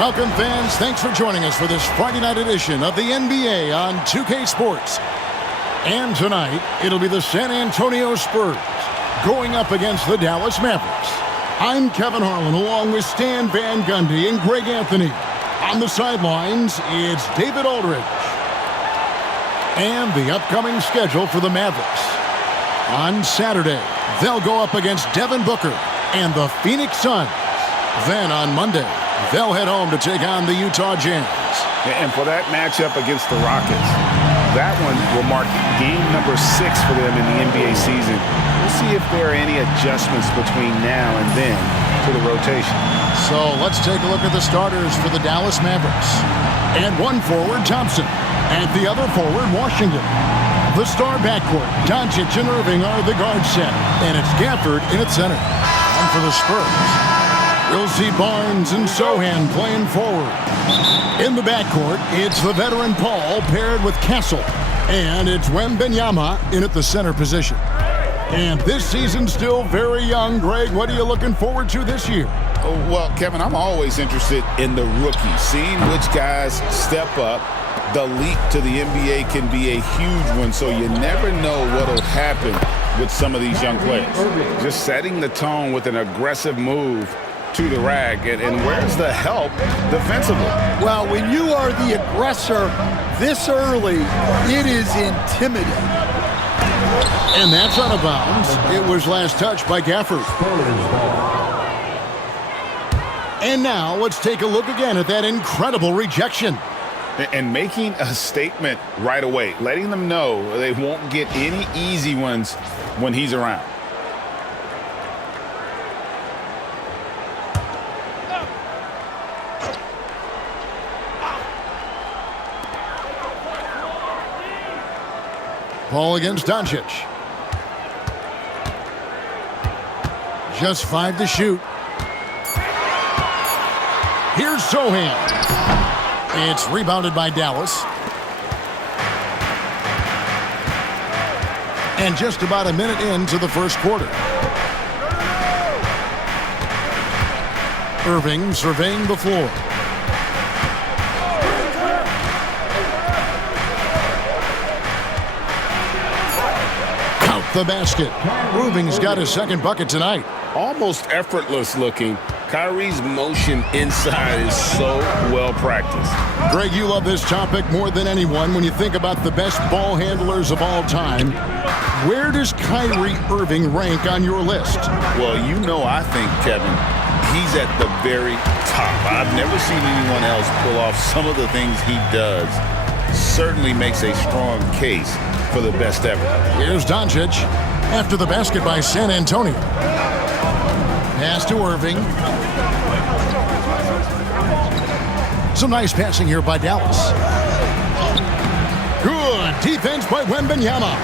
Welcome, fans. Thanks for joining us for this Friday night edition of the NBA on 2K Sports. And tonight, it'll be the San Antonio Spurs going up against the Dallas Mavericks. I'm Kevin Harlan along with Stan Van Gundy and Greg Anthony. On the sidelines, it's David Aldridge. And the upcoming schedule for the Mavericks. On Saturday, they'll go up against Devin Booker and the Phoenix Suns. Then on Monday, they'll head home to take on the Utah Jazz. And for that matchup against the Rockets, that one will mark game number 6 for them in the NBA season. We'll see if there are any adjustments between now and then to the rotation. So let's take a look at the starters for the Dallas Mavericks. And one forward, Thompson. And the other forward, Washington. The star backcourt, Doncic and Irving are the guard set. And it's Gafford in its center. And for the Spurs, we'll see Barnes and Sohan playing forward. In the backcourt, it's the veteran Paul paired with Castle. And it's Wembanyama in at the center position. And this season's still very young. Greg, what are you looking forward to this year? Well, Kevin, I'm always interested in the rookies, seeing which guys step up. The leap to the NBA can be a huge one, so you never know what will happen with some of these young players. Just setting the tone with an aggressive move to the rag, and where's the help defensively? Well, when you are the aggressor this early, it is intimidating. And that's out of bounds. It was last touched by Gafford. And now let's take a look again at that incredible rejection. And making a statement right away, letting them know they won't get any easy ones when he's around. Ball against Doncic. Just 5 to shoot. Here's Sohan. It's rebounded by Dallas. And just about a minute into the first quarter. Irving surveying the floor. Count the basket. Irving's got his second bucket tonight. Almost effortless looking. Kyrie's motion inside is so well practiced. Greg, you love this topic more than anyone when you think about the best ball handlers of all time. Where does Kyrie Irving rank on your list? Well, you know, I think, Kevin, he's at the very top. I've never seen anyone else pull off some of the things he does. Certainly makes a strong case for the best ever. Here's Doncic after the basket by San Antonio. Pass to Irving. Some nice passing here by Dallas. Good defense by Wembanyama.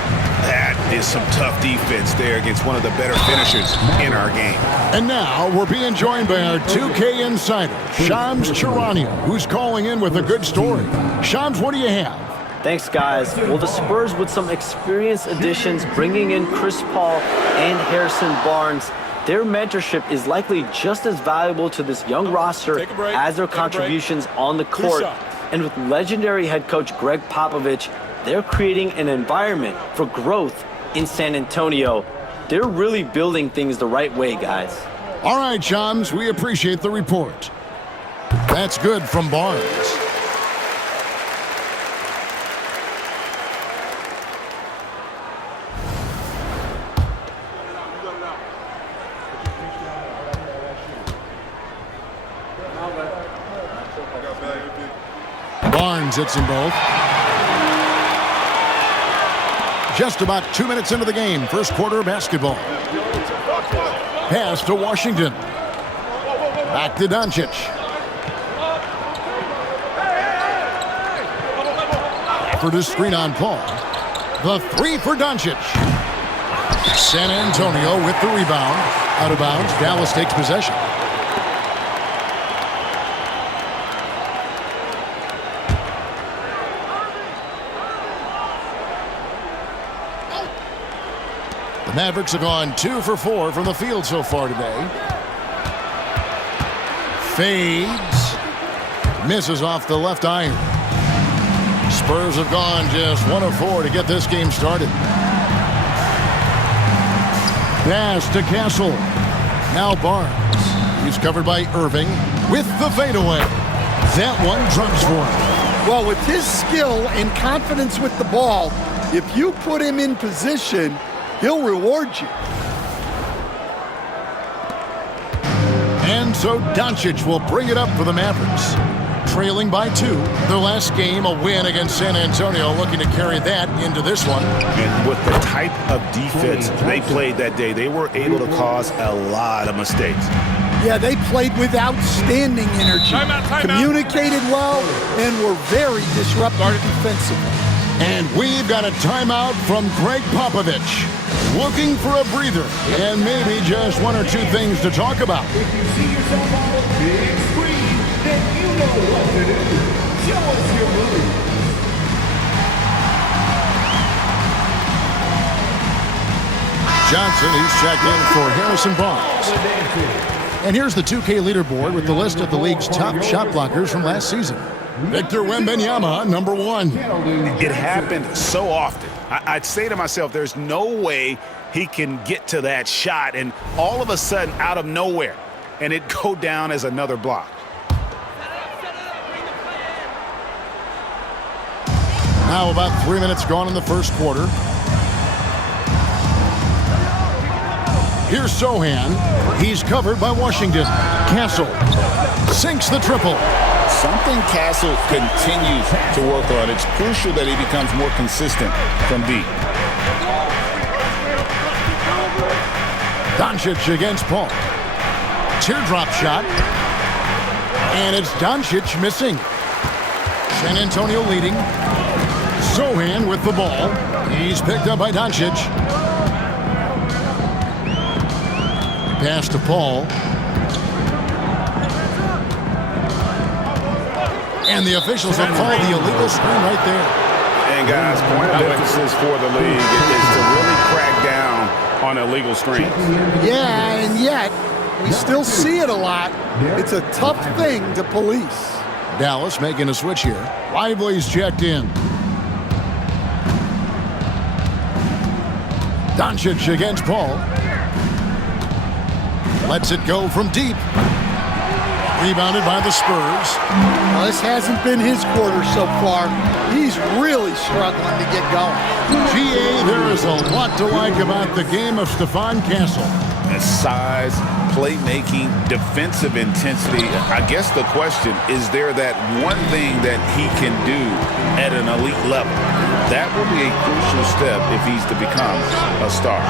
That is some tough defense there against one of the better finishers in our game. And now we're being joined by our 2K insider, Shams Charania, who's calling in with a good story. Shams, what do you have? Thanks, guys. Well, the Spurs with some experienced additions, bringing in Chris Paul and Harrison Barnes. Their mentorship is likely just as valuable to this young roster as their contributions on the court. And with legendary head coach Greg Popovich, they're creating an environment for growth in San Antonio. They're really building things the right way, guys. All right, Shams, we appreciate the report. That's good from Barnes. Barnes hits them both. Just about 2 minutes into the game, first quarter of basketball. Pass to Washington. Back to Doncic. For the screen on Paul. The three for Doncic. San Antonio with the rebound. Out of bounds. Dallas takes possession. The Mavericks have gone 2 for 4 from the field so far today. Fades. Misses off the left iron. Spurs have gone just 1 of 4 to get this game started. Pass to Castle. Now Barnes. He's covered by Irving with the fadeaway. That one drops for him. Well, with his skill and confidence with the ball, if you put him in position, he'll reward you. And so Doncic will bring it up for the Mavericks. Trailing by 2. Their last game, a win against San Antonio, looking to carry that into this one. And with the type of defense they played that day, they were able to cause a lot of mistakes. Yeah, they played with outstanding energy, communicated well, and were very disruptive defensively. And we've got a timeout from Greg Popovich. Looking for a breather and maybe just 1 or 2 things to talk about. If you see yourself on the big screen, then you know what to do. Show us your move. Johnson, he's checked in for Harrison Barnes. And here's the 2K leaderboard with the list of the league's top shot blockers from last season. Victor Wembanyama, number 1. It happened so often. I'd say to myself, there's no way he can get to that shot, and all of a sudden, out of nowhere, and it go down as another block. Now about 3 minutes gone in the first quarter. Here's Sohan. He's covered by Washington. Castle sinks the triple. Something Castle continues to work on. It's crucial that he becomes more consistent from deep. Doncic against Paul. Teardrop shot. And it's Doncic missing. San Antonio leading. Sohan with the ball. He's picked up by Doncic. Pass to Paul. And the officials have called the illegal screen right there. And guys, point of emphasis for the league is to really crack down on illegal screens. Yeah, and yet we still see it a lot. It's a tough thing to police. Dallas making a switch here. Lively's checked in. Doncic against Paul. Lets it go from deep. Rebounded by the Spurs. Well, this hasn't been his quarter so far. He's really struggling to get going. GA, there is a lot to like about the game of Stephon Castle. And size, playmaking, defensive intensity. I guess the question, is there that one thing that he can do at an elite level? That will be a crucial step if he's to become a star.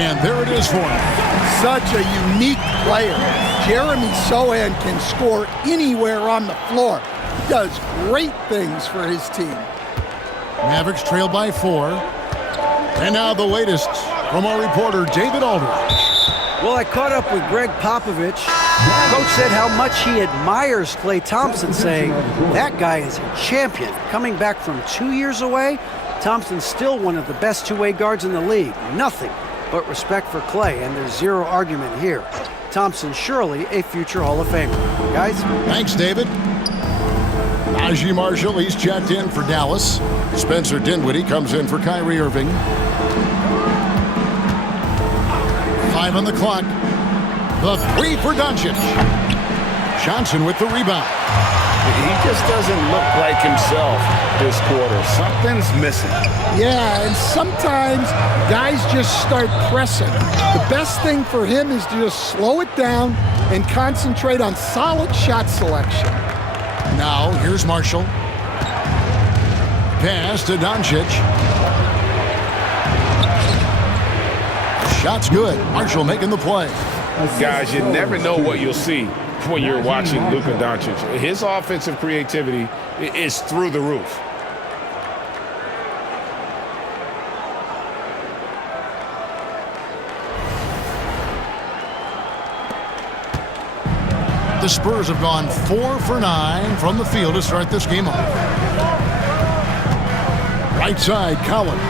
And there it is for him. Such a unique player. Jeremy Sohan can score anywhere on the floor. He does great things for his team. Mavericks trail by 4. And now the latest from our reporter, David Aldridge. Well, I caught up with Greg Popovich. Coach said how much he admires Klay Thompson, saying that guy is a champion. Coming back from 2 years away, Thompson's still one of the best two-way guards in the league. Nothing but respect for Klay, and there's zero argument here. Thompson surely a future Hall of Famer. Guys? Thanks, David. Najee Marshall, he's checked in for Dallas. Spencer Dinwiddie comes in for Kyrie Irving. 5 on the clock. The 3 for Doncic. Johnson with the rebound. He just doesn't look like himself this quarter. Something's missing. Yeah, and sometimes guys just start pressing. The best thing for him is to just slow it down and concentrate on solid shot selection. Now, here's Marshall. Pass to Doncic. Shot's good. Marshall making the play. Guys, you never know what you'll see when you're watching Luka Doncic. His offensive creativity is through the roof. The Spurs have gone 4 for 9 from the field to start this game off. Right side, Collins.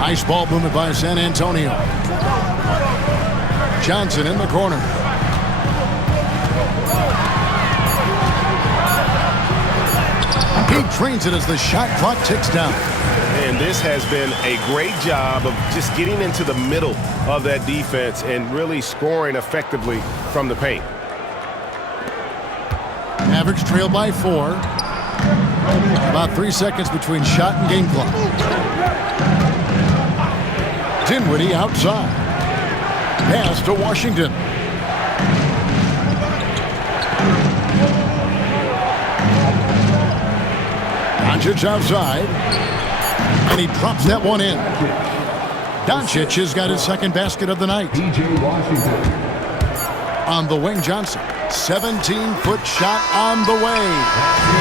Nice ball movement by San Antonio. Johnson in the corner. He trains it as the shot clock ticks down. And this has been a great job of just getting into the middle of that defense and really scoring effectively from the paint. Mavericks trail by 4. About 3 seconds between shot and game clock. Dinwiddie outside. Pass to Washington. Doncic outside. And he drops that one in. Doncic has got his second basket of the night. On the wing, Johnson. 17-foot shot on the way.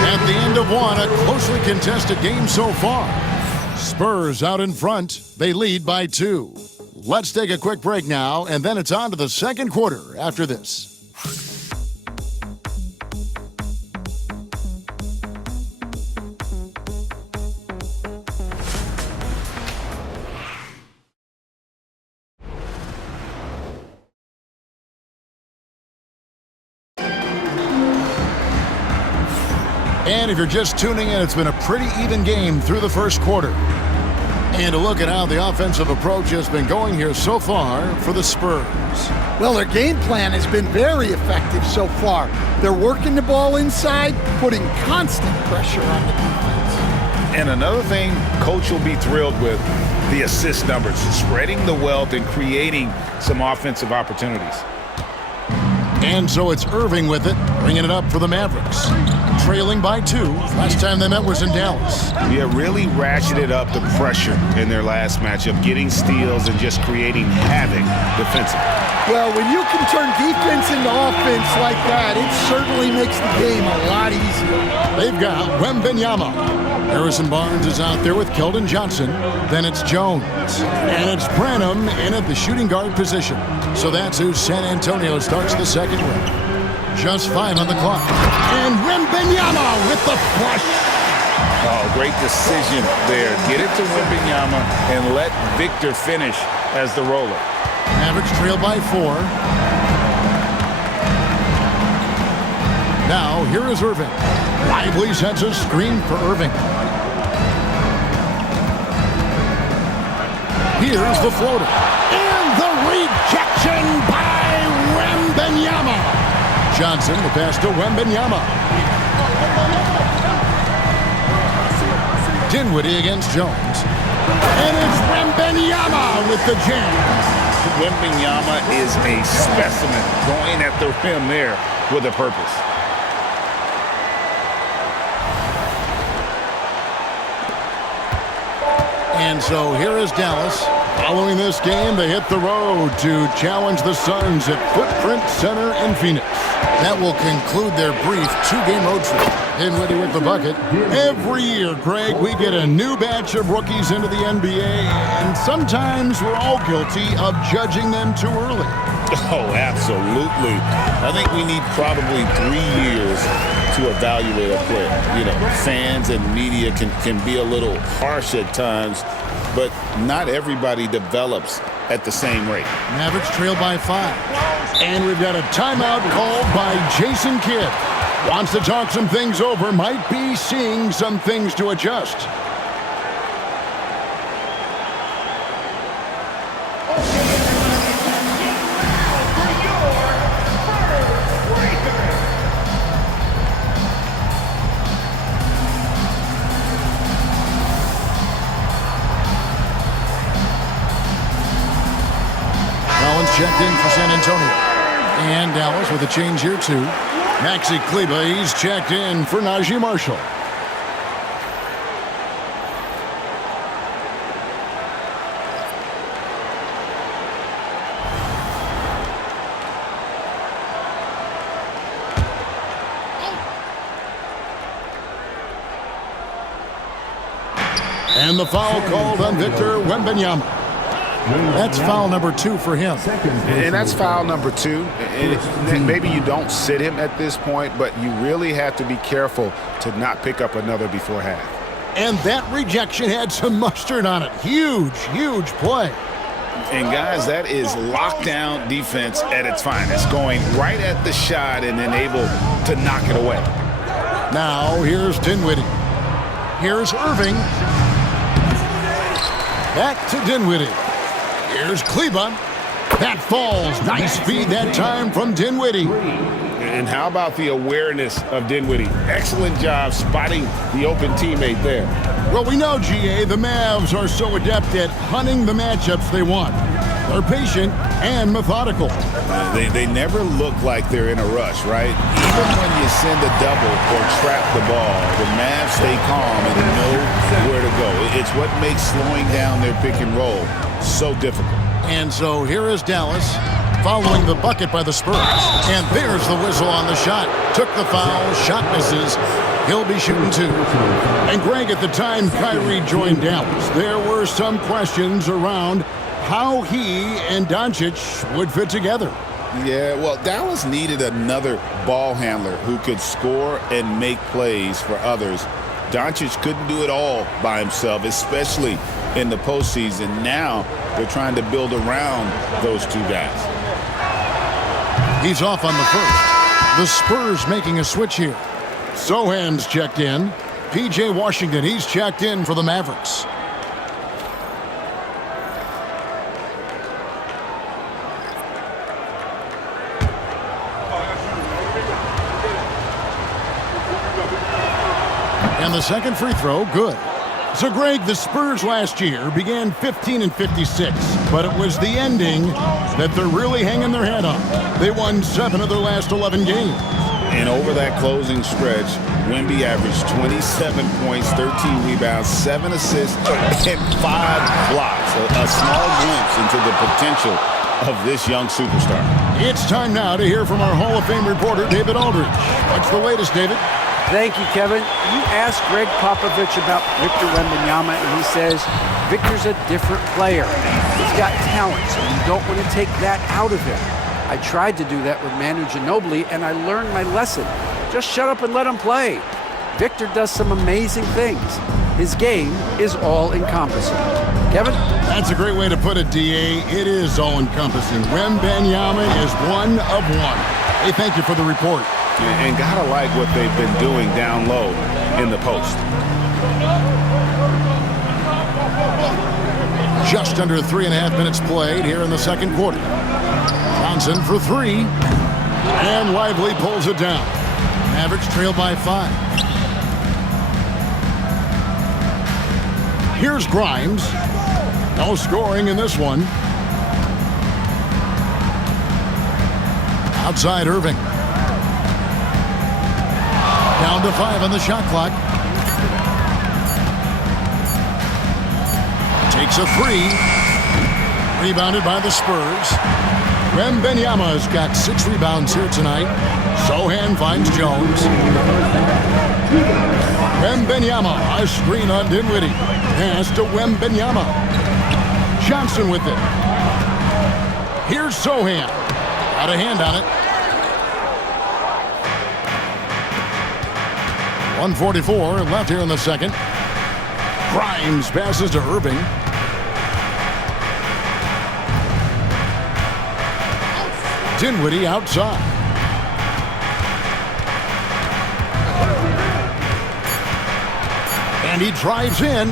At the end of one, a closely contested game so far. Spurs out in front. They lead by 2. Let's take a quick break now, and then it's on to the second quarter after this. And if you're just tuning in, it's been a pretty even game through the first quarter. And a look at how the offensive approach has been going here so far for the Spurs. Well, their game plan has been very effective so far. They're working the ball inside, putting constant pressure on the defense. And another thing Coach will be thrilled with, the assist numbers, spreading the wealth and creating some offensive opportunities. And so it's Irving with it, bringing it up for the Mavericks. Trailing by 2. Last time they met was in Dallas. Yeah, really ratcheted up the pressure in their last matchup, getting steals and just creating havoc defensively. Well, when you can turn defense into offense like that, it certainly makes the game a lot easier. They've got Wembanyama. Harrison Barnes is out there with Keldon Johnson. Then it's Jones. And it's Branham in at the shooting guard position. So that's who San Antonio starts the second with. Just 5 on the clock. And Wembanyama with the flush. Oh, great decision there. Get it to Wembanyama and let Victor finish as the roller. Mavericks trail by 4. Now, here is Irving. Lively sends a screen for Irving. Here's the floater. And the rejection by Wembanyama. Johnson, the pass to Wembanyama. Dinwiddie against Jones. And it's Wembanyama with the jam. Wembanyama is a specimen going at the rim there with a purpose. And so here is Dallas. Following this game, they hit the road to challenge the Suns at Footprint Center in Phoenix. That will conclude their brief 2-game road trip. Dinwiddie with the bucket. Every year, Greg, we get a new batch of rookies into the NBA, and sometimes we're all guilty of judging them too early. Oh, absolutely. I think we need probably 3 years to evaluate a player. You know, fans and media can be a little harsh at times, but not everybody develops at the same rate. Mavericks trail by 5. And we've got a timeout called by Jason Kidd. Wants to talk some things over, might be seeing some things to adjust. Checked in for San Antonio. And Dallas with a change here too. Maxi Kleber, he's checked in for Najee Marshall. And the foul called on Victor Wembanyama. That's foul number 2 for him. And that's foul number 2. And maybe you don't sit him at this point, but you really have to be careful to not pick up another before half. And that rejection had some mustard on it. Huge, huge play. And guys, that is lockdown defense at its finest, going right at the shot and then able to knock it away. Now here's Dinwiddie. Here's Irving. Back to Dinwiddie. Here's Kleba. That falls. Nice feed that time from Dinwiddie. And how about the awareness of Dinwiddie? Excellent job spotting the open teammate there. Well, we know, GA, the Mavs are so adept at hunting the matchups they want. They're patient and methodical. They never look like they're in a rush, right? Even when you send a double or trap the ball, the Mavs stay calm and know where to go. It's what makes slowing down their pick and roll so difficult. And so here is Dallas following the bucket by the Spurs. And there's the whistle on the shot. Took the foul, shot misses. He'll be shooting two. And Greg, at the time Kyrie joined Dallas, there were some questions around how he and Doncic would fit together. Yeah, well, Dallas needed another ball handler who could score and make plays for others. Doncic couldn't do it all by himself, especially in the postseason. Now they're trying to build around those two guys. He's off on the first. The Spurs making a switch here. Sohan's checked in. P.J. Washington, he's checked in for the Mavericks. And the second free throw, good. So, Greg, the Spurs last year began 15-56, but it was the ending that they're really hanging their head on. They won 7 of their last 11 games. And over that closing stretch, Wemby averaged 27 points, 13 rebounds, 7 assists, and 5 blocks. A small glimpse into the potential of this young superstar. It's time now to hear from our Hall of Fame reporter, David Aldridge. What's the latest, David? Thank you, Kevin. You asked Greg Popovich about Victor Wembanyama, and he says Victor's a different player. He's got talent, so you don't want to take that out of him. I tried to do that with Manu Ginobili, and I learned my lesson. Just shut up and let him play. Victor does some amazing things. His game is all-encompassing. Kevin? That's a great way to put it, D.A. It is all-encompassing. Wembanyama is one of one. Hey, thank you for the report. And gotta like what they've been doing down low in the post. Just under 3.5 minutes played here in the second quarter. Johnson for three. And Lively pulls it down. Mavericks trail by 5. Here's Grimes. No scoring in this one. Outside Irving. Down to 5 on the shot clock. Takes a three. Rebounded by the Spurs. Wembanyama's got 6 rebounds here tonight. Sohan finds Jones. Wembanyama, a screen on Dinwiddie. Pass to Wembanyama. Johnson with it. Here's Sohan. Got a hand on it. 1:44 left here in the second. Grimes passes to Irving. Dinwiddie outside. And he drives in.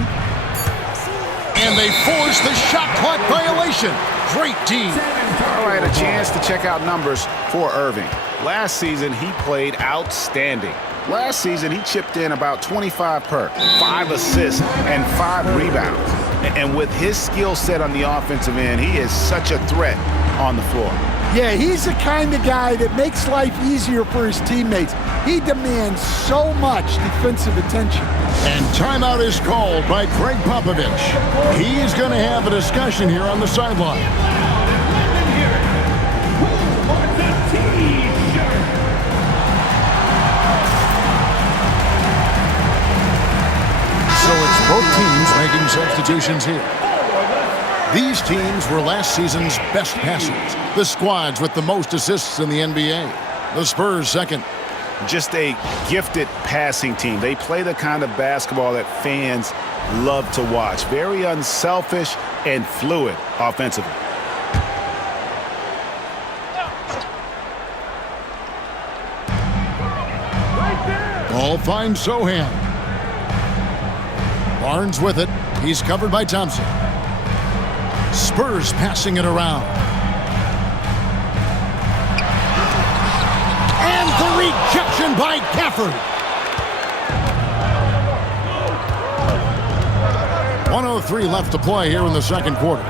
And they force the shot clock violation. Great team. All right, a chance to check out numbers for Irving. Last season, he played outstanding. Last season, he chipped in about 25 per, 5 assists, and 5 rebounds. And with his skill set on the offensive end, he is such a threat on the floor. Yeah, he's the kind of guy that makes life easier for his teammates. He demands so much defensive attention. And timeout is called by Greg Popovich. He's going to have a discussion here on the sideline. So it's both teams making substitutions here. These teams were last season's best passers. The squads with the most assists in the NBA. The Spurs second. Just a gifted passing team. They play the kind of basketball that fans love to watch. Very unselfish and fluid offensively. Ball finds Sohan. Barnes with it. He's covered by Thompson. Spurs passing it around. And the rejection by Gafford. 1:03 left to play here in the second quarter.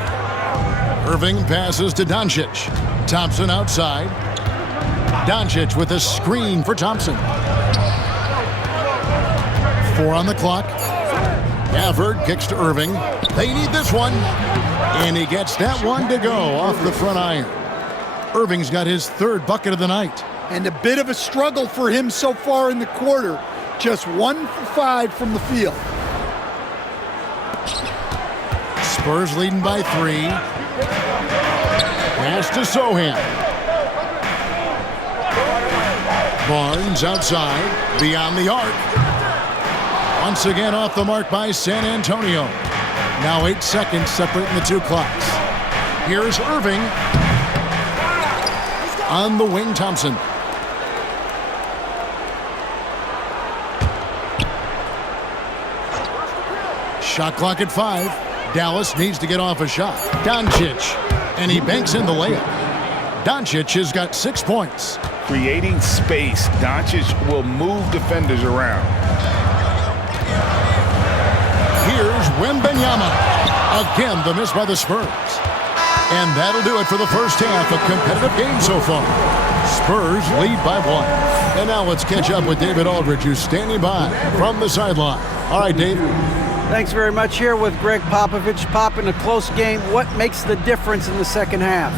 Irving passes to Doncic. Thompson outside. Doncic with a screen for Thompson. 4 on the clock. Gafford kicks to Irving. They need this one. And he gets that one to go off the front iron. Irving's got his 3rd bucket of the night. And a bit of a struggle for him so far in the quarter. Just 1 for 5 from the field. Spurs leading by 3. Pass to Sohan. Barnes outside, beyond the arc. Once again off the mark by San Antonio. Now 8 seconds separating the 2 clocks. Here's Irving. On the wing, Thompson. Shot clock at 5. Dallas needs to get off a shot. Doncic. And he banks in the layup. Doncic has got 6 points. Creating space. Doncic will move defenders around. Here's Wembanyama. Again, the miss by the Spurs. And that'll do it for the first half. A competitive game so far. Spurs lead by 1. And now let's catch up with David Aldridge, who's standing by from the sideline. All right, Dave. Thanks very much. Here with Greg Popovich. Pop, in a close game, what makes the difference in the second half?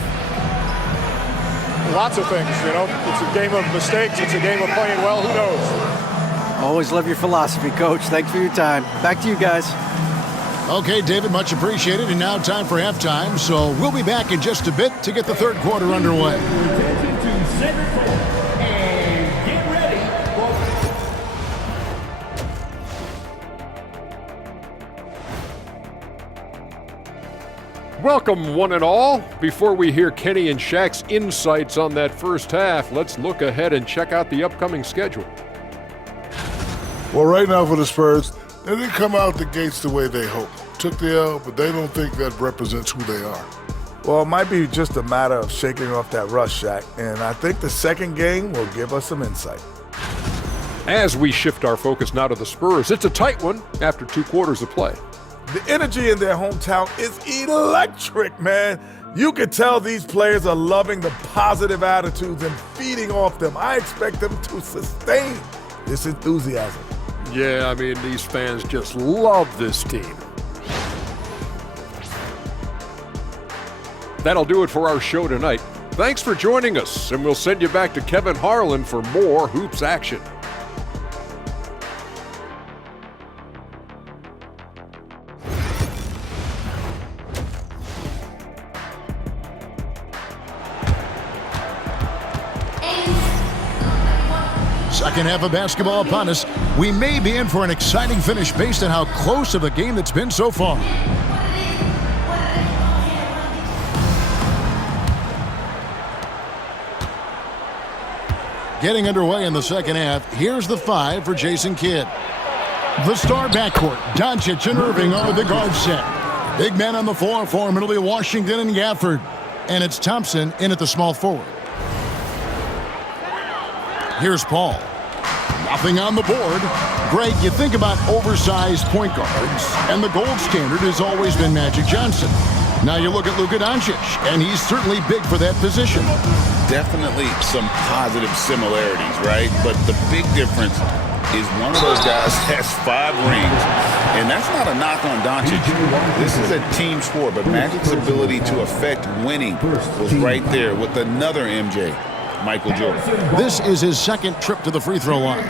Lots of things, you know. It's a game of mistakes. It's a game of playing well. Who knows? Always love your philosophy, Coach. Thanks for your time. Back to you guys. Okay, David, much appreciated. And now time for halftime. So we'll be back in just a bit to get the 3rd quarter underway. Attention to center court and get ready for... Welcome, one and all. Before we hear Kenny and Shaq's insights on that first half, let's look ahead and check out the upcoming schedule. Well, right now for the Spurs, they didn't come out the gates the way they hoped. Took the L, but they don't think that represents who they are. Well, it might be just a matter of shaking off that rust, Shaq, and I think the second game will give us some insight. As we shift our focus now to the Spurs, it's a tight one after 2 quarters of play. The energy in their hometown is electric, man. You can tell these players are loving the positive attitudes and feeding off them. I expect them to sustain this enthusiasm. Yeah, I mean, these fans just love this team. That'll do it for our show tonight. Thanks for joining us, and we'll send you back to Kevin Harlan for more hoops action. Second half of basketball upon us. We may be in for an exciting finish based on how close of a game that's been so far. Getting underway in the second half, here's the 5 for Jason Kidd. The star backcourt, Doncic and Irving are the guard set. Big men on the floor for him, it'll be Washington and Gafford. And it's Thompson in at the small forward. Here's Paul. Nothing on the board. Greg, you think about oversized point guards, and the gold standard has always been Magic Johnson. Now you look at Luka Doncic, and he's certainly big for that position. Definitely some positive similarities, right? But the big difference is one of those guys has 5 rings, and that's not a knock on Doncic. This is a team sport, but Magic's ability to affect winning was right there with another MJ. Michael Jordan. This is his second trip to the free throw line.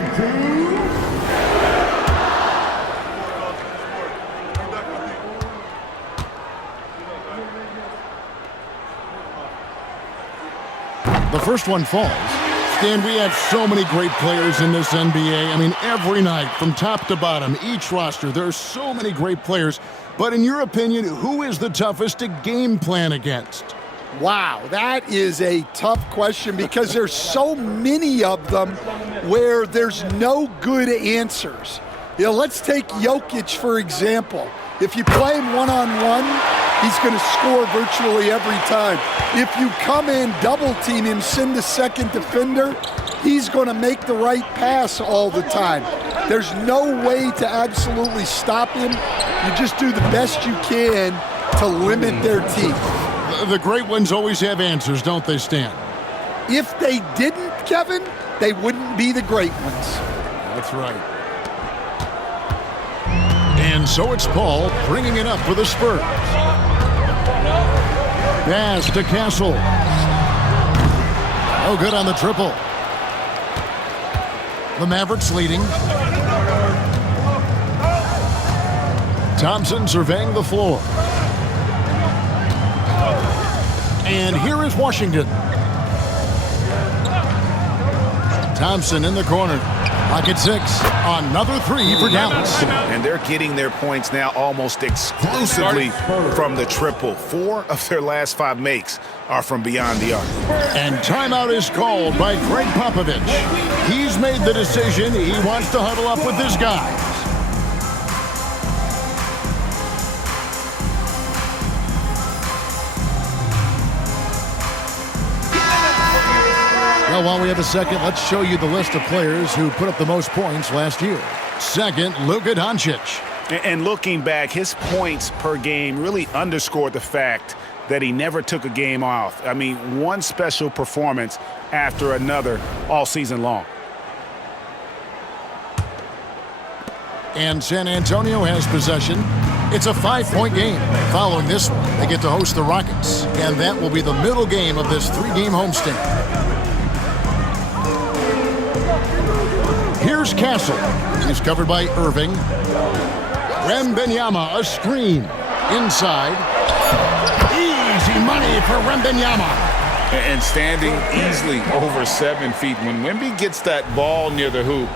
The first one falls. Stan, we have so many great players in this NBA. I mean, every night, from top to bottom, each roster, there are so many great players. But in your opinion, who is the toughest to game plan against? Wow, that is a tough question because there's so many of them where there's no good answers. Let's take Jokic, for example. If you play him one-on-one, he's going to score virtually every time. If you come in, double-team him, send a second defender, he's going to make the right pass all the time. There's no way to absolutely stop him. You just do the best you can to limit their team. The great ones always have answers, don't they, Stan? If they didn't, Kevin, they wouldn't be the great ones. That's right. And so it's Paul bringing it up for the Spurs. Pass to Castle. No good on the triple. The Mavericks leading. Thompson surveying the floor. And here is Washington. Thompson in the corner. Pocket 6. Another 3 for Dallas. And they're getting their points now almost exclusively from the triple. 4 of their last 5 makes are from beyond the arc. And timeout is called by Greg Popovich. He's made the decision. He wants to huddle up with his guys. Well, while we have a second, let's show you the list of players who put up the most points last year. Second, Luka Doncic. And looking back, his points per game really underscored the fact that he never took a game off. I mean, one special performance after another all season long. And San Antonio has possession. It's a 5-point game. Following this one, they get to host the Rockets. And that will be the middle game of this 3-game homestand. Here's Castle. He's covered by Irving. Wembanyama, a screen. Inside. Easy money for Wembanyama. And standing easily over 7 feet. When Wemby gets that ball near the hoop,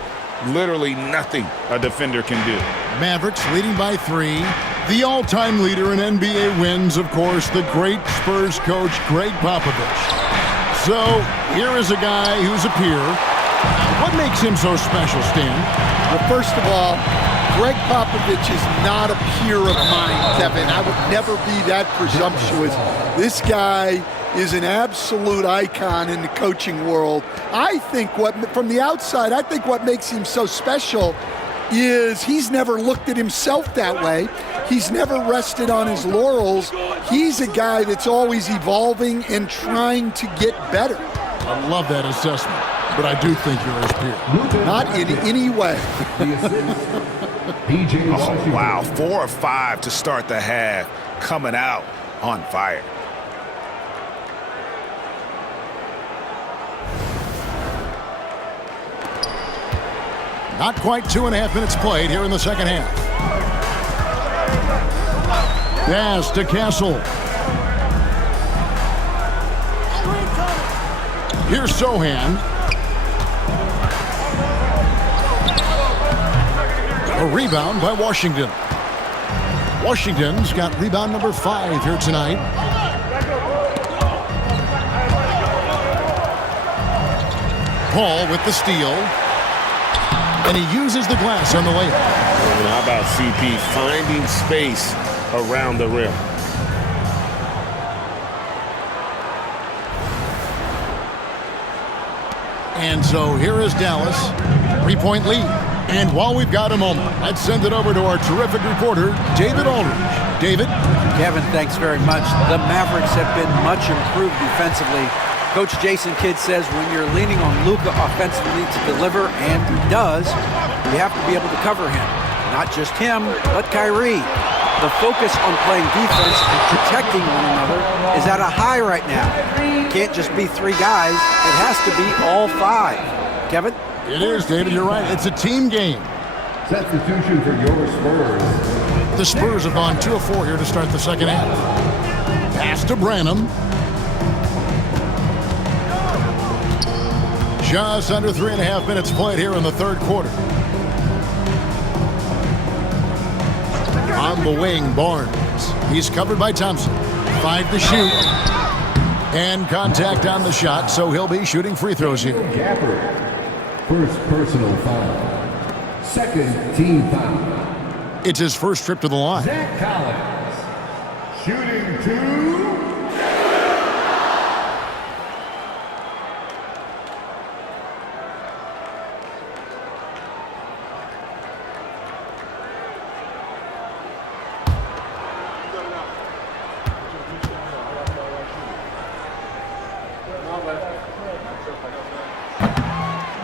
literally nothing a defender can do. Mavericks leading by 3. The all-time leader in NBA wins, of course, the great Spurs coach, Greg Popovich. So here is a guy who's a peer. What makes him so special, Stan? Well, first of all, Greg Popovich is not a peer of mine, Kevin. I would never be that presumptuous. This guy is an absolute icon in the coaching world. I think from the outside, I think what makes him so special is he's never looked at himself that way. He's never rested on his laurels. He's a guy that's always evolving and trying to get better. I love that assessment, but I do think you're his peer. Not in any way. Oh, wow, 4 of 5 to start the half, coming out on fire. Not quite 2.5 minutes played here in the second half. Pass to Castle. Here's Sohan. A rebound by Washington. Washington's got rebound number 5 here tonight. Paul with the steal. And he uses the glass on the layup. And how about CP finding space around the rim? And so here is Dallas, 3-point lead. And while we've got a moment, let's send it over to our terrific reporter, David Aldridge. David? Kevin, thanks very much. The Mavericks have been much improved defensively. Coach Jason Kidd says when you're leaning on Luka offensively to deliver, and he does, you have to be able to cover him. Not just him, but Kyrie. The focus on playing defense and protecting one another is at a high right now. It can't just be 3 guys. It has to be all 5. Kevin? It is, David. You're right. It's a team game. Substitution for your Spurs. The Spurs have gone 2 of 4 here to start the second half. Pass to Branham. Just under 3.5 minutes played here in the third quarter. On the wing, Barnes. He's covered by Thompson. 5 to shoot. And contact on the shot, so he'll be shooting free throws here. Capper. First personal foul. Second team foul. It's his first trip to the line. Zach Collins. Shooting 2.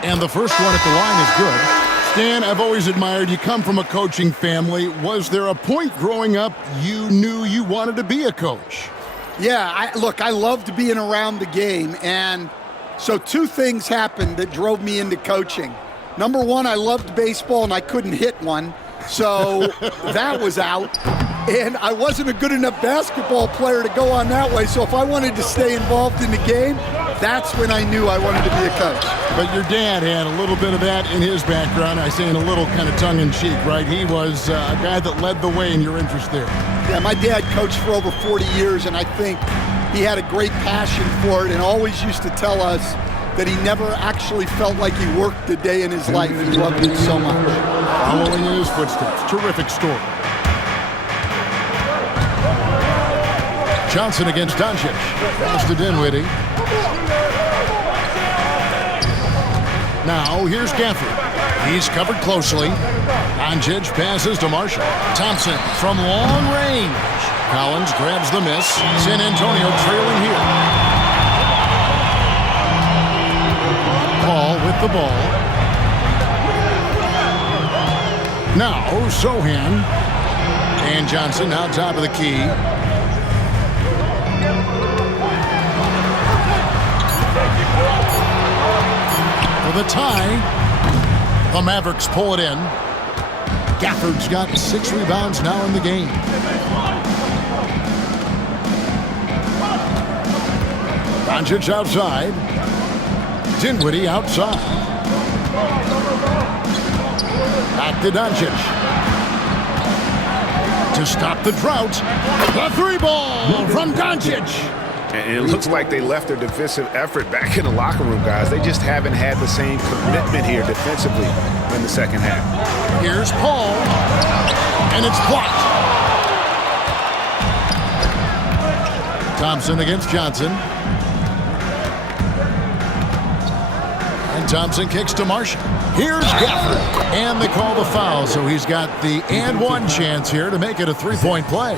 And the first one at the line is good. Stan, I've always admired you come from a coaching family. Was there a point growing up you knew you wanted to be a coach? Yeah, I loved being around the game. And so 2 things happened that drove me into coaching. Number 1, I loved baseball and I couldn't hit one. So that was out. And I wasn't a good enough basketball player to go on that way. So if I wanted to stay involved in the game, that's when I knew I wanted to be a coach. But your dad had a little bit of that in his background. I say in a little kind of tongue-in-cheek, right? He was a guy that led the way in your interest there. Yeah, my dad coached for over 40 years, and I think he had a great passion for it and always used to tell us that he never actually felt like he worked a day in his life. He loved it so much. Following in his footsteps. Terrific story. Johnson against Doncic. Pass to Dinwiddie. Now, here's Gafford. He's covered closely. Doncic passes to Marshall. Thompson from long range. Collins grabs the miss. San Antonio trailing here. Paul with the ball. Now, Sohan. And Johnson now top of the key. For the tie, the Mavericks pull it in. Gafford's got 6 rebounds now in the game. Doncic outside. Dinwiddie outside. Back to Doncic. To stop the drought, the 3-ball from Doncic. And it looks like they left their defensive effort back in the locker room, guys. They just haven't had the same commitment here defensively in the second half. Here's Paul, and it's blocked. Thompson against Johnson. And Thompson kicks to Marshall. Here's Gafford, and they call the foul, so he's got the and 1 chance here to make it a 3-point play.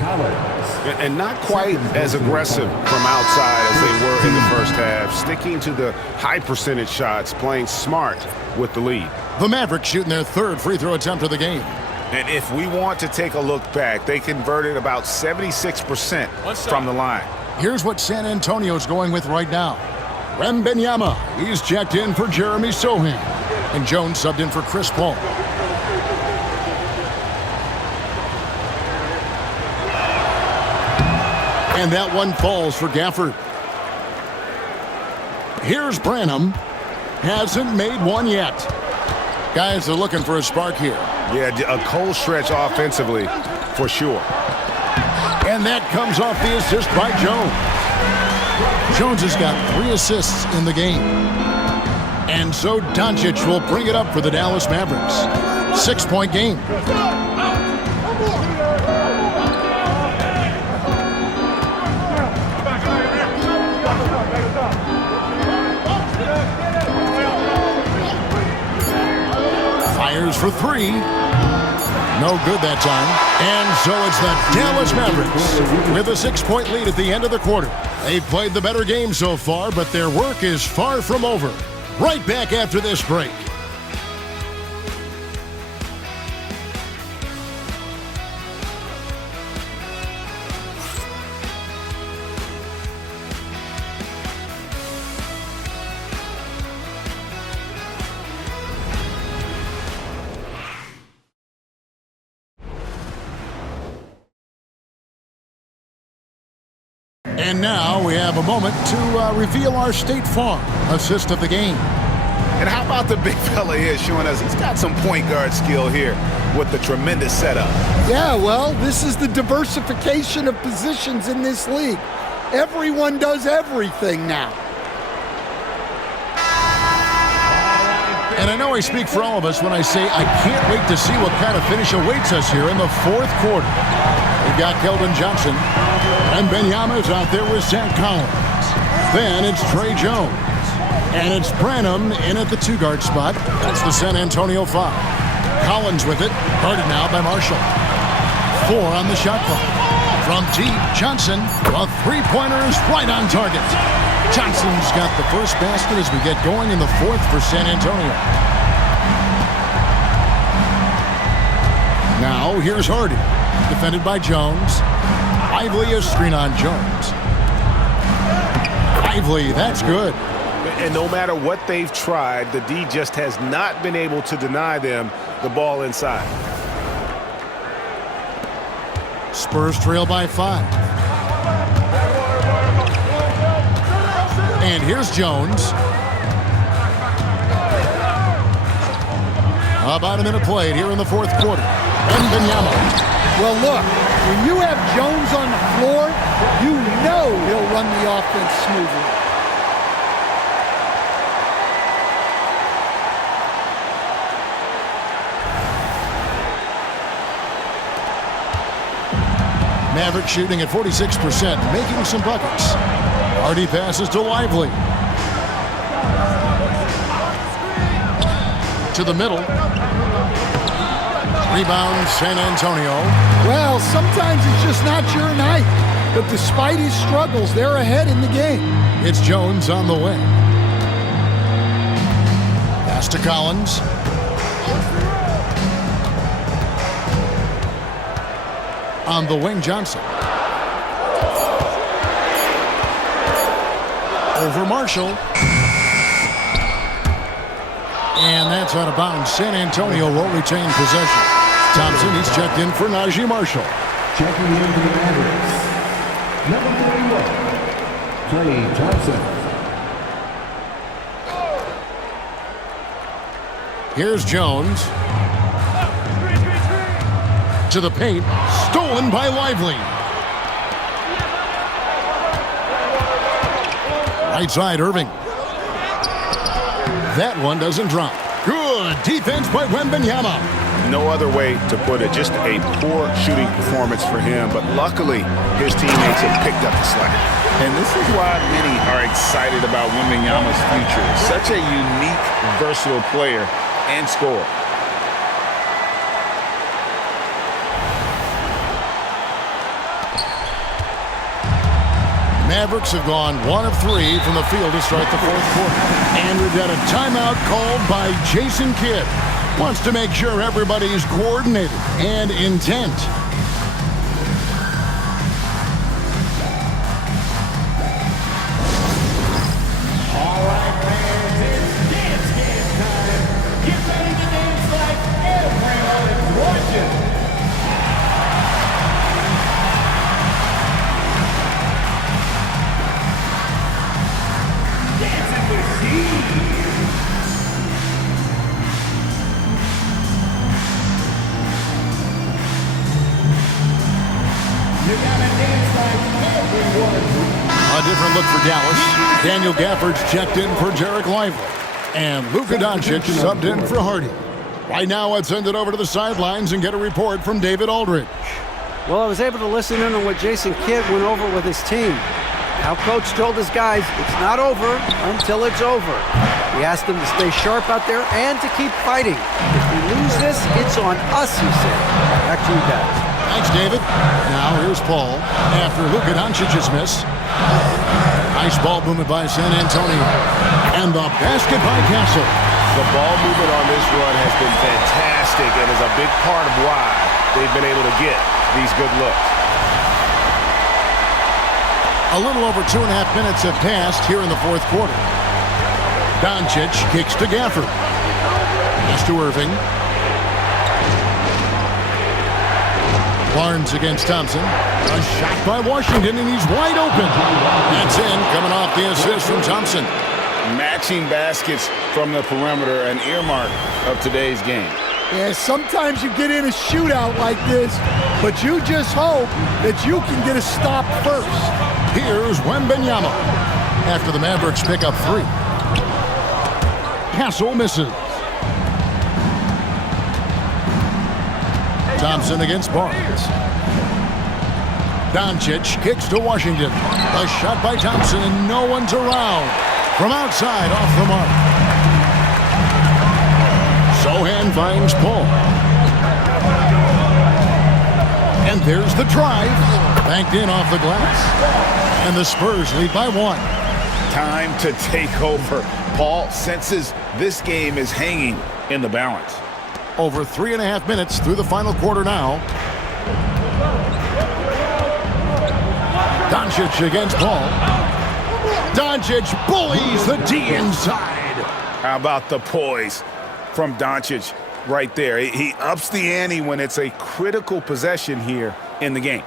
And not quite as aggressive from outside as they were in the first half, sticking to the high percentage shots, playing smart with the lead. The Mavericks shooting their 3rd free throw attempt of the game. And if we want to take a look back, they converted about 76% from the line. Here's what San Antonio's going with right now. Wembanyama, he's checked in for Jeremy Sohan. And Jones subbed in for Chris Paul. And that one falls for Gafford. Here's Branham. Hasn't made one yet. Guys are looking for a spark here. Yeah, a cold stretch offensively for sure. And that comes off the assist by Jones. Jones has got 3 assists in the game. And so Doncic will bring it up for the Dallas Mavericks. 6-point game. Fires for 3. No good that time. And so it's the Dallas Mavericks with a 6-point lead at the end of the quarter. They've played the better game so far, but their work is far from over. Right back after this break. And now we have a moment to reveal our State Farm assist of the game. And how about the big fella here showing us he's got some point guard skill here with the tremendous setup. Yeah, well, this is the diversification of positions in this league. Everyone does everything now. And I know I speak for all of us when I say I can't wait to see what kind of finish awaits us here in the fourth quarter. We've got Keldon Johnson, and Wembanyama's out there with Zach Collins. Then it's Trey Jones. And it's Branham in at the two-guard spot. That's the San Antonio 5. Collins with it, guarded now by Marshall. 4 on the shot clock. From deep, Johnson, a three-pointer is right on target. Johnson's got the first basket as we get going in the fourth for San Antonio. Now, here's Hardy, defended by Jones. Lively a screen on Jones. Lively, that's good. And no matter what they've tried, the D just has not been able to deny them the ball inside. Spurs trail by 5. And here's Jones. About a minute played here in the fourth quarter. Wembanyama. Well, look, when you have Jones on the floor, you know he'll run the offense smoothly. Mavericks shooting at 46%, making some buckets. Hardy passes to Lively. To the middle. Rebound, San Antonio. Well, sometimes it's just not your night. But despite his struggles, they're ahead in the game. It's Jones on the wing. Pass to Collins. On the wing, Johnson. Over Marshall. And that's out of bounds. San Antonio will retain possession. Thompson, he's checked in for Najee Marshall. Checking in for the Mavericks. Number 31, Klay Thompson. Here's Jones. To the paint. Stolen by Lively. Right side, Irving. That one doesn't drop. Good defense by Wembanyama. No other way to put it. Just a poor shooting performance for him. But luckily, his teammates have picked up the slack. And this is why many are excited about Wembanyama's future. Such a unique, versatile player and scorer. Mavericks have gone 1 of 3 from the field to start the fourth quarter. And we've got a timeout called by Jason Kidd. Wants to make sure everybody's coordinated and intent. All right, fans, it's dance time. Get ready to dance like everyone's watching. A different look for Dallas. Daniel Gafford's checked in for Jarek Lively. And Luka Doncic subbed in for Hardy. Right now, let's send it over to the sidelines and get a report from David Aldridge. Well, I was able to listen in on what Jason Kidd went over with his team. How Coach told his guys, it's not over until it's over. He asked them to stay sharp out there and to keep fighting. If we lose this, it's on us, he said. Back to you guys. Thanks, David. Now here's Paul after Luka Doncic's miss. Nice ball movement by San Antonio. And the basket by Castle. The ball movement on this run has been fantastic and is a big part of why they've been able to get these good looks. A little over 2.5 minutes have passed here in the fourth quarter. Doncic kicks to Gafford. Pass to Irving. Barnes against Thompson. A shot by Washington, and he's wide open. That's in, coming off the assist from Thompson. Matching baskets from the perimeter, an earmark of today's game. Yeah, sometimes you get in a shootout like this, but you just hope that you can get a stop first. Here's Wembanyama after the Mavericks pick up 3. Castle misses. Thompson against Barnes. Doncic kicks to Washington. A shot by Thompson, and no one's around. From outside, off the mark. Sohan finds Paul. And there's the drive. Banked in off the glass. And the Spurs lead by 1. Time to take over. Paul senses this game is hanging in the balance. Over 3.5 minutes through the final quarter now. Doncic against Paul. Doncic bullies the D inside. How about the poise from Doncic right there? He ups the ante when it's a critical possession here in the game.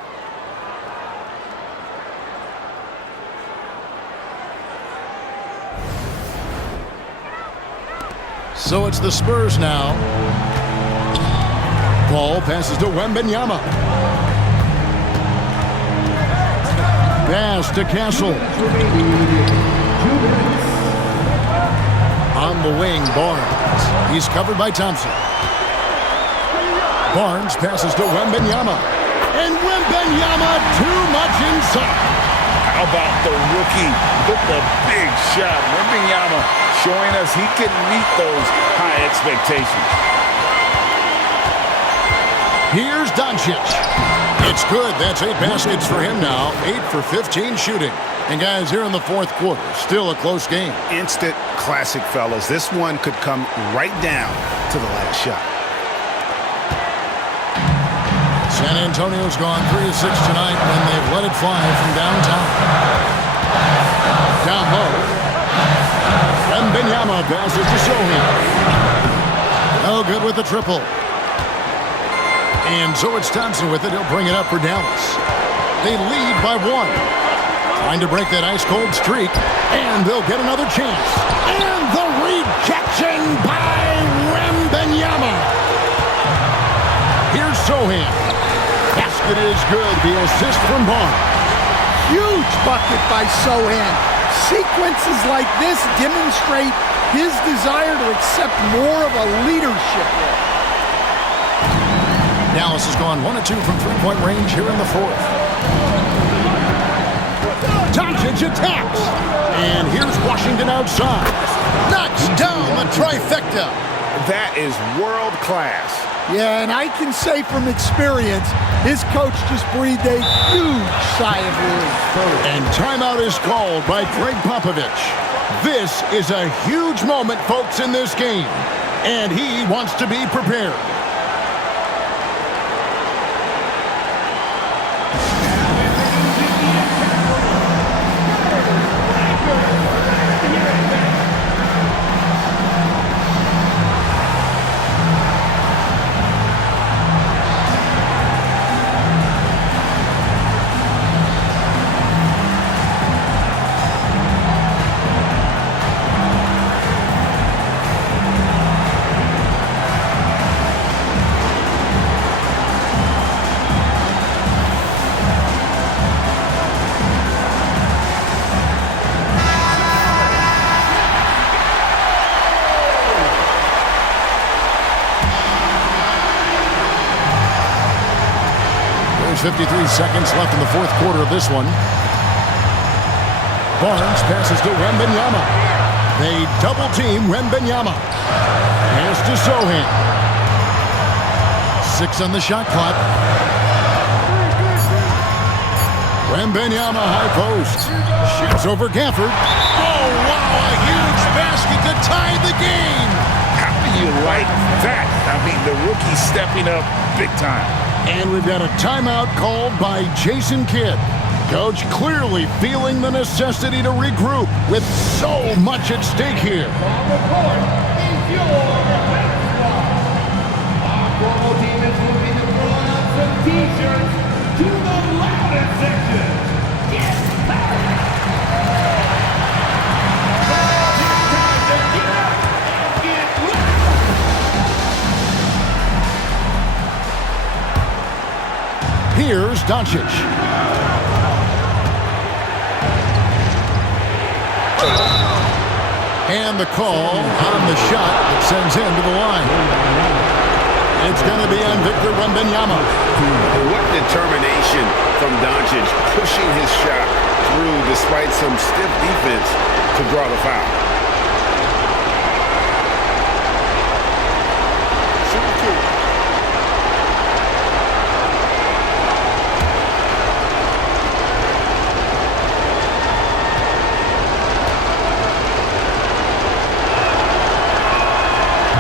So it's the Spurs now. Paul passes to Wembanyama. Pass to Castle. On the wing, Barnes. He's covered by Thompson. Barnes passes to Wembanyama. And Wembanyama too much inside. How about the rookie with the big shot? Wembanyama showing us he can meet those high expectations. Here's Doncic. It's good. That's 8 baskets for him now. 8 for 15 shooting. And guys, here in the fourth quarter, still a close game. Instant classic, fellas. This one could come right down to the last shot. San Antonio's gone 3 of 6 tonight when they've let it fly from downtown. Down low. Wembanyama passes to Sohan. Oh, good with the triple. And so it's Thompson with it. He'll bring it up for Dallas. They lead by 1. Trying to break that ice-cold streak. And they'll get another chance. And the rejection by Wembanyama. Here's Sohan. Basket is good. The assist from Barnes. Huge bucket by Sohan. Sequences like this demonstrate his desire to accept more of a leadership role. Dallas has gone 1 of 2 from three-point range here in the fourth. Doncic attacks. And here's Washington outside. Knocks down the trifecta. That is world class. Yeah, and I can say from experience, his coach just breathed a huge sigh of relief. And timeout is called by Greg Popovich. This is a huge moment, folks, in this game. And he wants to be prepared. There's 53 seconds left in the fourth quarter of this one. Barnes passes to Wembanyama. They double-team Wembanyama. Pass to Sohan. 6 on the shot clock. Wembanyama high post. Shoots over Gafford. Oh, wow, a huge basket to tie the game. How do you like that? I mean, the rookie stepping up big time. And we've got a timeout called by Jason Kidd. Coach clearly feeling the necessity to regroup with so much at stake here. On the court is your basketball. Our formal team is looking to throw out some T-shirts to the louder section. Get back! It's time to get up and get loud. Here's Doncic. And the call on the shot that sends him to the line. It's going to be on Victor Wembanyama. What determination from Doncic, pushing his shot through despite some stiff defense to draw the foul.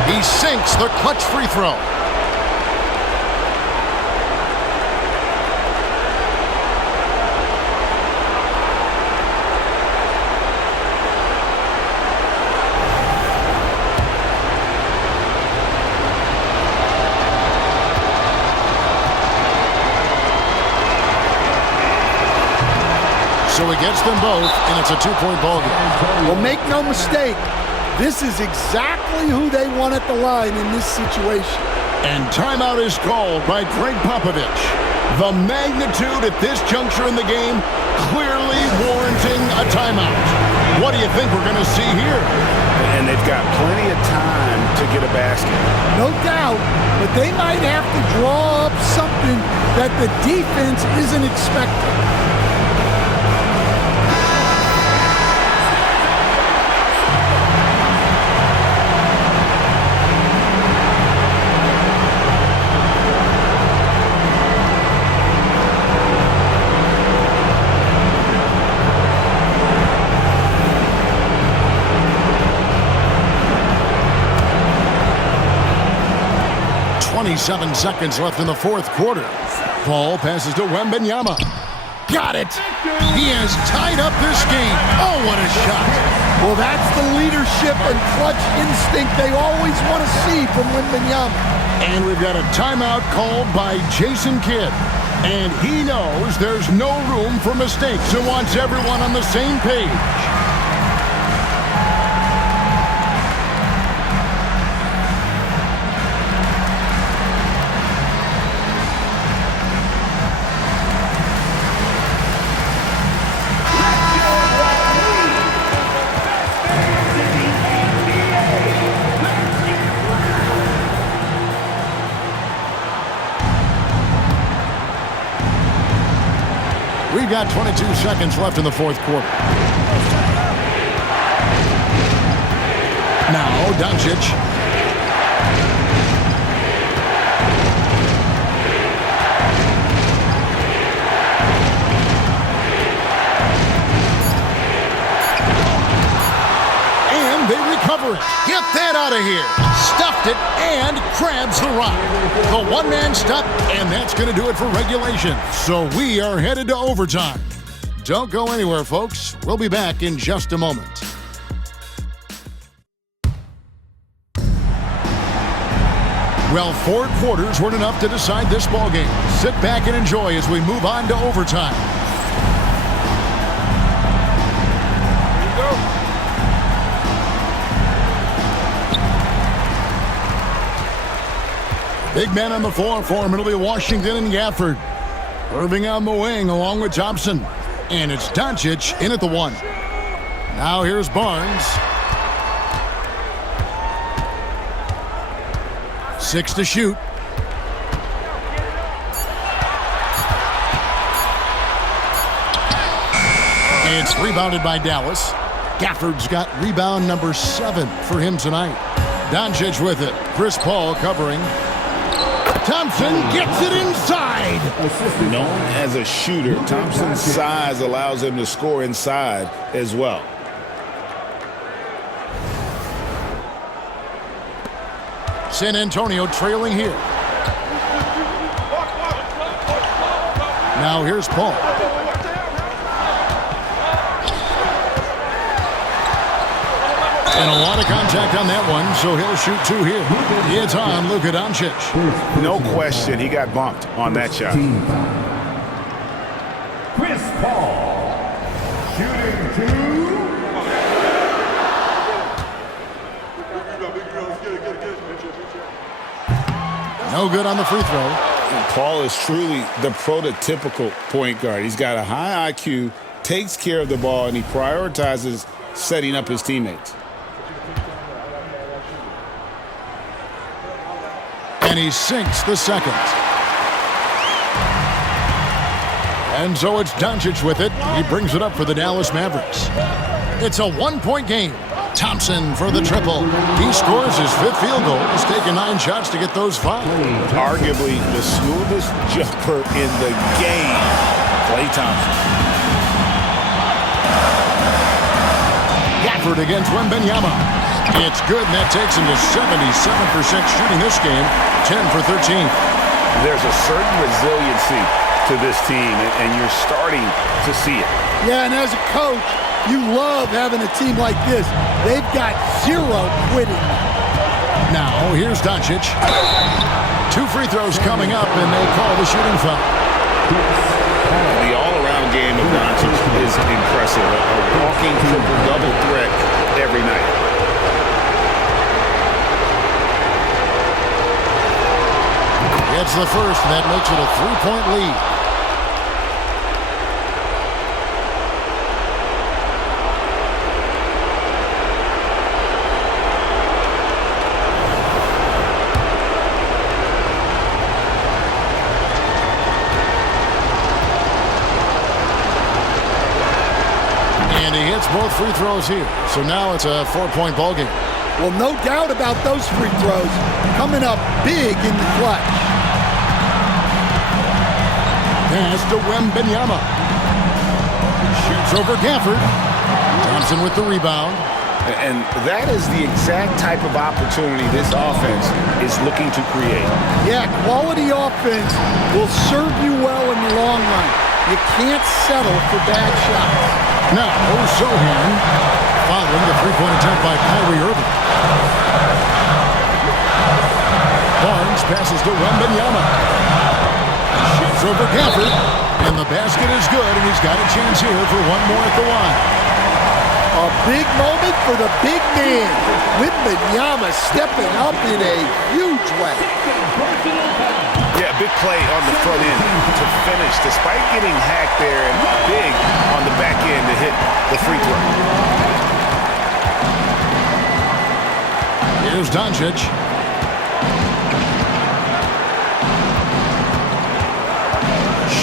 He sinks the clutch free throw. So he gets them both, and it's a two-point ball game. Well, make no mistake, this is exactly who they want at the line in this situation. And timeout is called by Greg Popovich. The magnitude at this juncture in the game clearly warranting a timeout. What do you think we're going to see here? And they've got plenty of time to get a basket. No doubt, but they might have to draw up something that the defense isn't expecting. Seven seconds left in the fourth quarter. Ball passes to Wembanyama. Got it! He has tied up this game. Oh, what a shot! Well, that's the leadership and clutch instinct they always want to see from Wembanyama. And we've got a timeout called by Jason Kidd. And he knows there's no room for mistakes and wants everyone on the same page. We've got 22 seconds left in the fourth quarter. Now, Doncic. And they recover it. Get that out of here. Stuffed it and grabs the rock. The one-man stop, and that's going to do it for regulation. So we are headed to overtime. Don't go anywhere, folks. We'll be back in just a moment. Well, 4 quarters weren't enough to decide this ballgame. Sit back and enjoy as we move on to overtime. Big men on the floor for him. It'll be Washington and Gafford. Irving on the wing along with Thompson. And it's Doncic in at the 1. Now here's Barnes. 6 to shoot. It's rebounded by Dallas. Gafford's got rebound number 7 for him tonight. Doncic with it. Chris Paul covering. Thompson gets it inside. Known as a shooter, Thompson's size allows him to score inside as well. San Antonio trailing here. Now here's Paul. And a lot of contact on that one, so he'll shoot 2 here. It's on Luka Doncic. No question, he got bumped on that shot. Chris Paul, shooting 2. No good on the free throw. Paul is truly the prototypical point guard. He's got a high IQ, takes care of the ball, and he prioritizes setting up his teammates. And he sinks the second. And so it's Doncic with it. He brings it up for the Dallas Mavericks. It's a one-point game. Thompson for the triple. He scores his 5th field goal. He's taken 9 shots to get those 5. Arguably the smoothest jumper in the game, Klay Thompson. Gafford against Wembanyama. It's good, and that takes him to 77% shooting this game, 10 for 13. There's a certain resiliency to this team, and you're starting to see it. Yeah, and as a coach, you love having a team like this. They've got 0 quitting. Now, here's Doncic. 2 free throws coming up, and they call the shooting foul. The all-around game of Doncic is impressive. A walking triple-double threat every night. It's the first, and that makes it a 3-point lead. Both free throws here. So now it's a 4-point ball game. Well, no doubt about those free throws coming up big in the clutch. Pass to Wembanyama. Shoots over Gafford. Thompson with the rebound. And that is the exact type of opportunity this offense is looking to create. Yeah, quality offense will serve you well in the long run. You can't settle for bad shots. Now, Sohan following the 3-point attempt by Kyrie Irving. Barnes passes to Wembanyama. Shoots over Gafford, and the basket is good, and he's got a chance here for one more at the line. A big moment for the big man. Wembanyama stepping up in a huge way. Yeah, big play on the front end to finish, despite getting hacked there, and big on the back end to hit the free throw. Here's Doncic.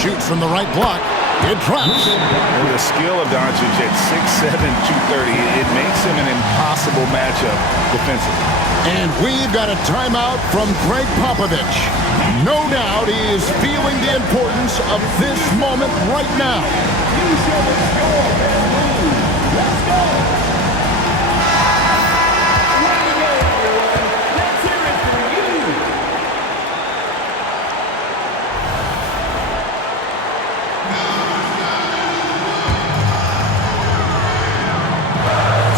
Shoots from the right block. It drops. And the skill of Doncic at 6'7", 230, it makes him an impossible matchup defensively. And we've got a timeout from Greg Popovich. No doubt he is feeling the importance of this moment right now. You show the score and move. Let's go. Way to go, everyone. Let's hear it for you.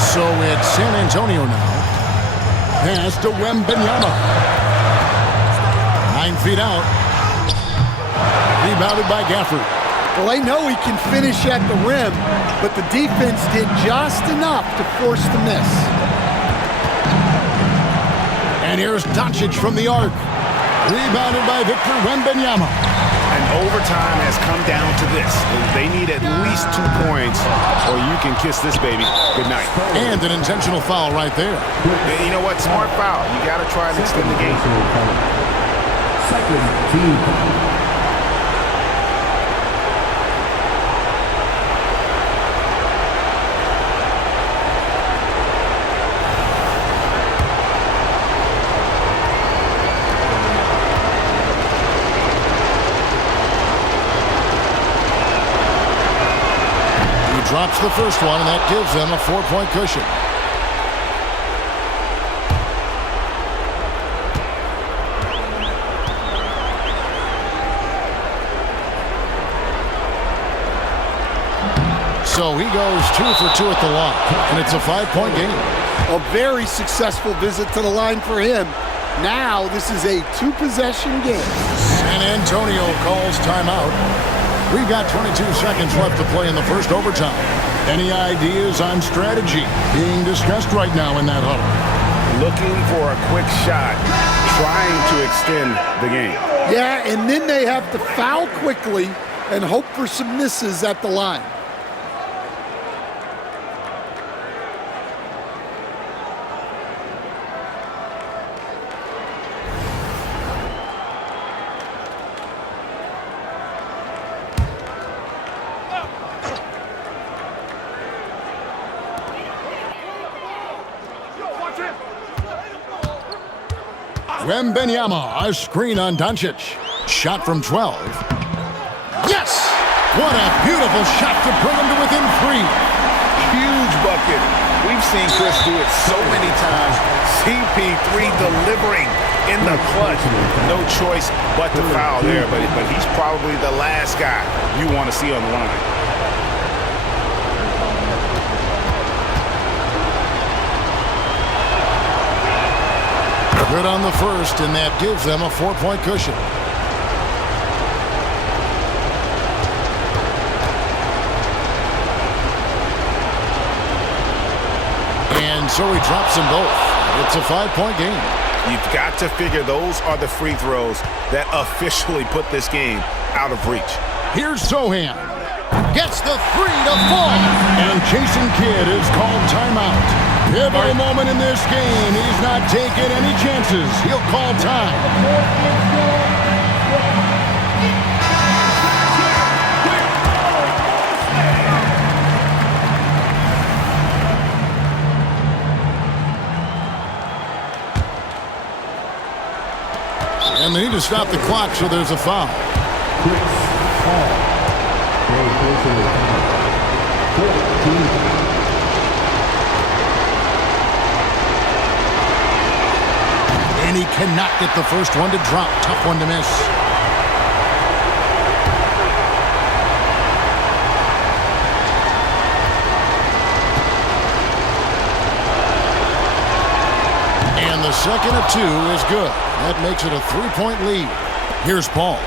So it's San Antonio now. Pass to Wembanyama. 9 feet out. Rebounded by Gafford. Well, they know he can finish at the rim, but the defense did just enough to force the miss. And here's Doncic from the arc. Rebounded by Victor Wembanyama. And overtime has come down to this. They need at least 2 points, or you can kiss this baby goodnight. And an intentional foul right there. You know what? Smart foul. You got to try and extend the game. Second team. Drops the first one, and that gives them a 4-point cushion. So he goes 2 for 2 at the line, and it's a 5-point game. A very successful visit to the line for him. Now this is a 2-possession game. San Antonio calls timeout. We've got 22 seconds left to play in the first overtime. Any ideas on strategy being discussed right now in that huddle? Looking for a quick shot, trying to extend the game. Yeah, and then they have to foul quickly and hope for some misses at the line. Wembenyama, a screen on Doncic. Shot from 12. Yes! What a beautiful shot to bring him to within 3. Huge bucket. We've seen Chris do it so many times. CP3 delivering in the clutch. No choice but to foul there, but he's probably the last guy you want to see on the line. Good on the first, and that gives them a 4-point cushion. And so he drops them both. It's a 5-point game. You've got to figure those are the free throws that officially put this game out of reach. Here's Sohan. Gets the 3 to fall. And Jason Kidd is called timeout. Pivotal moment in this game. He's not taking any chances. He'll call time. And they need to stop the clock, so there's a foul. And he cannot get the first one to drop. Tough one to miss. And the second of 2 is good. That makes it a 3-point lead. Here's Paul.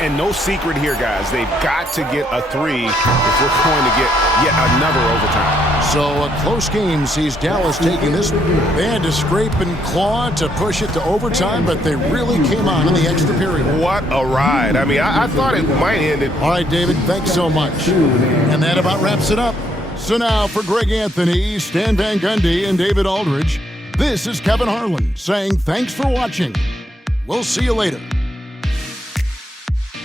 And no secret here, guys. They've got to get a 3 if we're going to get yet another overtime. So a close game sees Dallas taking this. They had to scrape and claw to push it to overtime, but they really came on in the extra period. What a ride. I mean, I thought it might end it. All right, David, thanks so much. And that about wraps it up. So now for Greg Anthony, Stan Van Gundy, and David Aldridge, this is Kevin Harlan saying thanks for watching. We'll see you later.